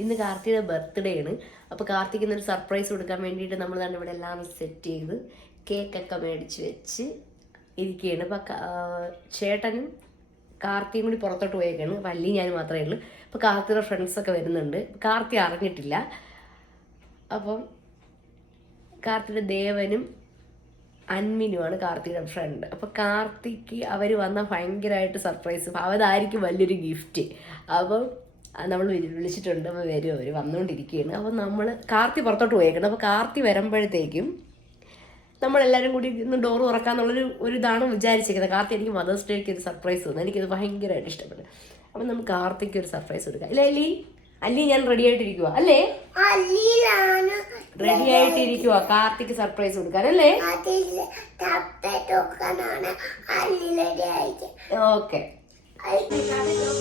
ഇന്ന് കാർത്തിയുടെ ബർത്ത്ഡേ ആണ്. അപ്പോൾ കാർത്തിക്ക് ഇന്നൊരു സർപ്രൈസ് കൊടുക്കാൻ വേണ്ടിയിട്ട് നമ്മൾ തന്നെ ഇവിടെ എല്ലാം സെറ്റ് ചെയ്ത് കേക്കൊക്കെ മേടിച്ച് വെച്ച് ഇരിക്കുകയാണ് അപ്പോൾ ചേട്ടനും കാർത്തിയും കൂടി പുറത്തോട്ട് പോയേക്കാണ്. വല്ലി ഞാൻ മാത്രമേ ഉള്ളൂ. അപ്പോൾ കാർത്തിയുടെ ഫ്രണ്ട്സൊക്കെ വരുന്നുണ്ട്. കാർത്തി അറിഞ്ഞിട്ടില്ല. അപ്പം കാർത്തിയുടെ ദേവനും അൻമിനുമാണ് കാർത്തിയുടെ ഫ്രണ്ട് അപ്പോൾ കാർത്തിക്ക് അവർ വന്നാൽ ഭയങ്കരമായിട്ട് സർപ്രൈസ് അവതായിരിക്കും വലിയൊരു ഗിഫ്റ്റ് അപ്പം നമ്മൾ വിളിച്ചിട്ടുണ്ട് അപ്പോൾ വരും അവർ വന്നുകൊണ്ടിരിക്കുകയാണ് അപ്പോൾ നമ്മൾ കാർത്തി പുറത്തോട്ട് പോയേക്കണം. അപ്പോൾ കാർത്തി വരുമ്പോഴത്തേക്കും നമ്മളെല്ലാവരും കൂടി ഇന്ന് ഡോർ തുറക്കാന്നുള്ളൊരു ഒരു ഇതാണ് വിചാരിച്ചിരിക്കുന്നത് കാർത്തി എനിക്ക് മദേഴ്സ് ഡേക്ക് ഒരു സർപ്രൈസ് തന്നു. എനിക്കത് ഭയങ്കരമായിട്ട് ഇഷ്ടപ്പെട്ടു. അപ്പം നമുക്ക് കാർത്തിക്ക് ഒരു സർപ്രൈസ് കൊടുക്കാം. അല്ലേ അല്ലി? അല്ലി ഞാൻ റെഡി ആയിട്ടിരിക്കുക അല്ലേ? റെഡി ആയിട്ടിരിക്കുക കാർത്തിക്ക് സർപ്രൈസ് കൊടുക്കാൻ അല്ലേ? അതിൽ തപ്പത്തൊക്കാനാണ്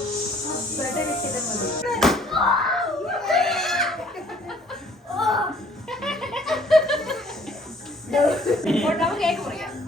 അല്ലിലടി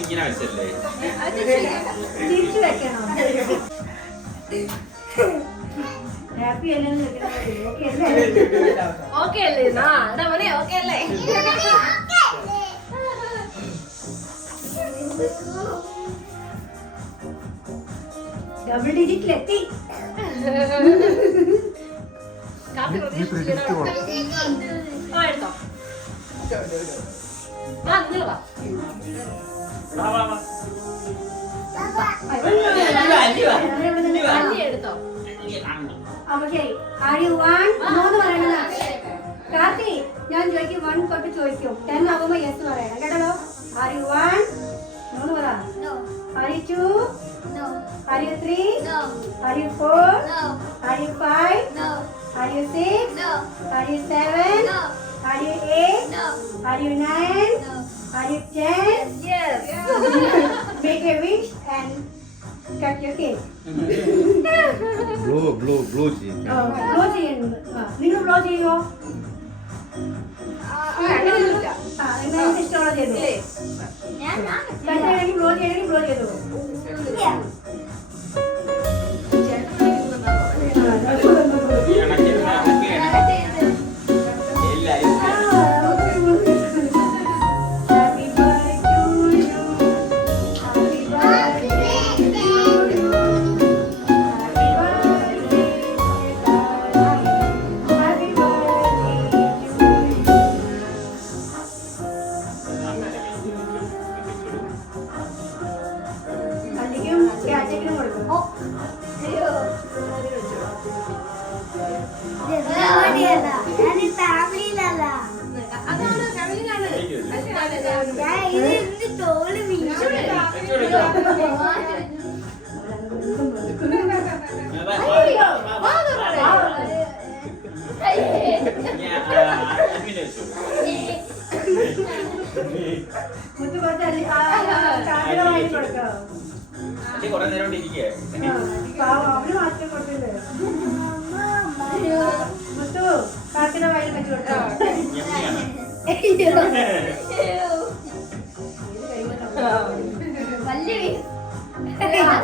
ഇങ്ങനെ വെച്ചല്ലേ ഹാപ്പി അല്ലേ ഓക്കെ അല്ലേ ഓക്കെ അല്ലേ ഡബിൾ ഡിജിറ്റിലെത്തി ഞാൻ ചോദിക്കും വൺ തൊട്ട് ചോദിക്കും. ടെൻ ആവുമ്പോ യെസ് പറയണം. കേട്ടല്ലോ? Are you one are you three are you four are you five are you six are you seven are you eight are you nine are you ten make a wish and cut your cake blow blow blow ചെയ്യും blow ചെയ്യുന്നത് നിങ്ങൾ blow ചെയ്യുമോ അങ്ങനെയൊന്നുമില്ല ആ നിങ്ങൾക്ക് ഇഷ്ടമുള്ള ചെയ്തു പറ്റുകയാണെങ്കിൽ ബ്ലോ ചെയ്യണമെങ്കിൽ ബ്ലോ ചെയ്തു കൊറേ നേരം ഇരിക്കേ മുത്തു കാക്കയുടെ വായിൽ വെച്ച് കൊടുക്കാം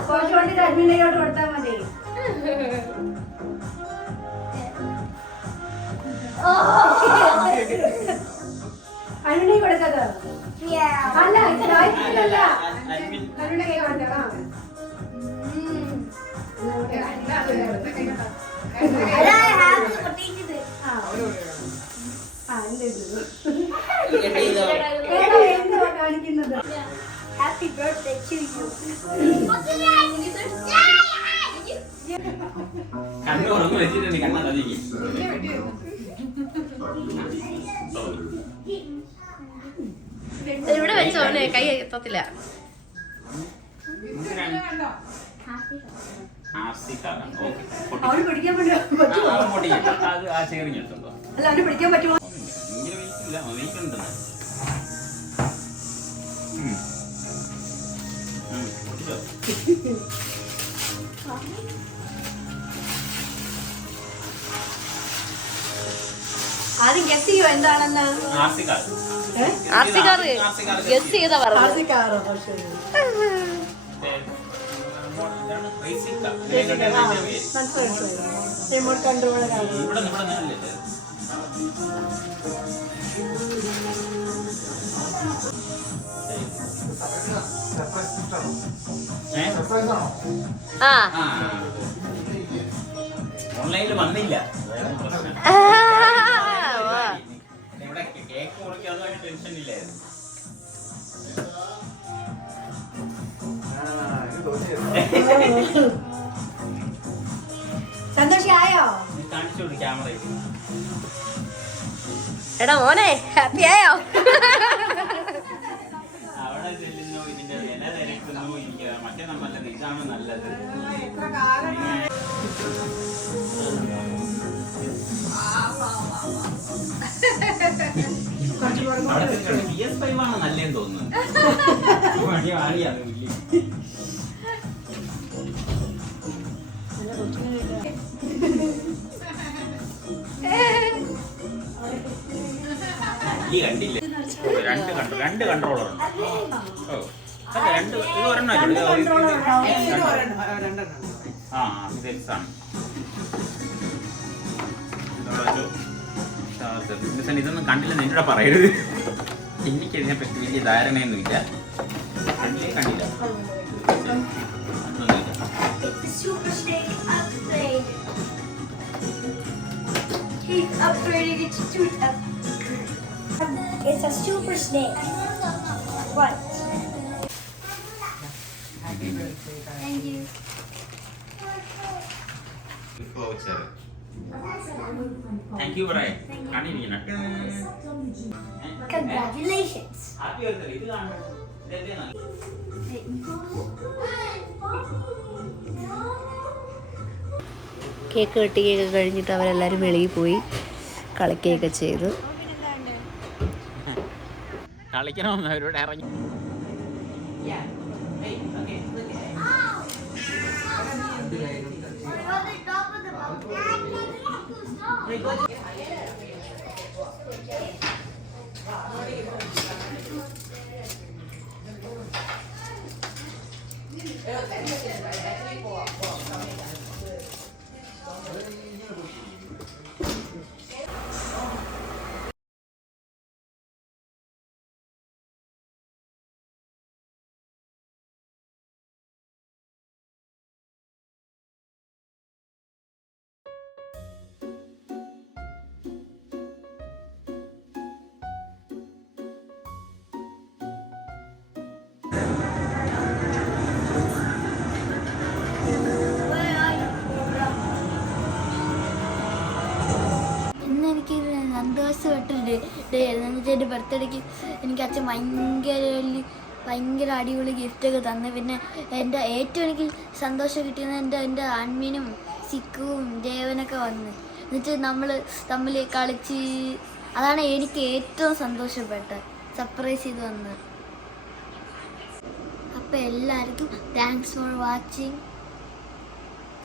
കുറച്ചുകൊണ്ട് അഡ്മിനിലോട്ട് കൊടുത്താൽ മതി അരുണി കൊടുത്തത്. അല്ല ഇത് രാജ്യത്തിലല്ല അരുണ കൈ? ഏതാ കാണിക്കുന്നത്? ഹാപ്പി ബർത്ത്ഡേ ടു യു കണ്ണ് തുറന്ന് വെച്ചിട്ടുണ്ട് കണ്ണടഞ്ഞിരിക്കും ഇവിടെ അവനെ കൈ എത്തത്തില്ല. പിടിക്കാൻ ആദ്യം ഗസ് ചെയ്യോ എന്താണെന്ന്? ആർസിക്കാറ് ഗസ് ചെയ്താ പറഞ്ഞു ആർസിക്കാറോ പക്ഷേ റിമോട്ട് കൺട്രോളറാണ് ആ ഓൺലൈനിൽ വന്നില്ല. ടെൻഷൻ ഇല്ലായിരുന്നു സന്തോഷിയായോ നീ കാണിച്ചു ക്യാമറയിൽ. എടാ മോനെ ഹാപ്പി ആയോ? ഈ കണ്ടില്ല? രണ്ട് കണ്ടു രണ്ട് കൺട്രോളർ ഉണ്ട്. ഓ അല്ല രണ്ട് ഇത് ഒരെണ്ണം. ആ ഇത് ഇതൊന്നും കണ്ടില്ല നിന്നോട് പറയരുത്. എനിക്ക് ഇതിനെ പറ്റി വലിയ ധാരണയൊന്നുമില്ല. He's upgrading it to It's a super snake. What? Thank you. Thank you, Brian. Thank you. Congratulations. Happy birthday. Cake കട്ടിയൊക്കെ കഴിഞ്ഞിട്ട് അവരെല്ലാവരും വെളിയിൽ പോയി കളിക്കുകയൊക്കെ ചെയ്തു. കളിക്കണമെന്ന് അവരോട് ഇറങ്ങി. ഇന്ന് എനിക്ക് സന്തോഷമായിട്ടുണ്ട്. ഡേ എന്ന് വെച്ചാൽ എന്റെ ബർത്ത്ഡേക്ക് എനിക്ക് അച്ഛൻ ഭയങ്കര ഭയങ്കര അടിപൊളി ഗിഫ്റ്റൊക്കെ തന്നു. പിന്നെ എന്റെ ഏറ്റവും എനിക്ക് സന്തോഷം കിട്ടിയത് എന്റെ എന്റെ അൺമീനും സിക്കുവും ദേവനൊക്കെ വന്ന്. എന്നിട്ട് നമ്മൾ തമ്മിൽ കളിച്ച് അതാണ് എനിക്ക് ഏറ്റവും സന്തോഷപ്പെട്ടത്. സർപ്രൈസ് ചെയ്ത് വന്നത് അപ്പോൾ എല്ലാവർക്കും താങ്ക്സ് ഫോർ വാച്ചിങ്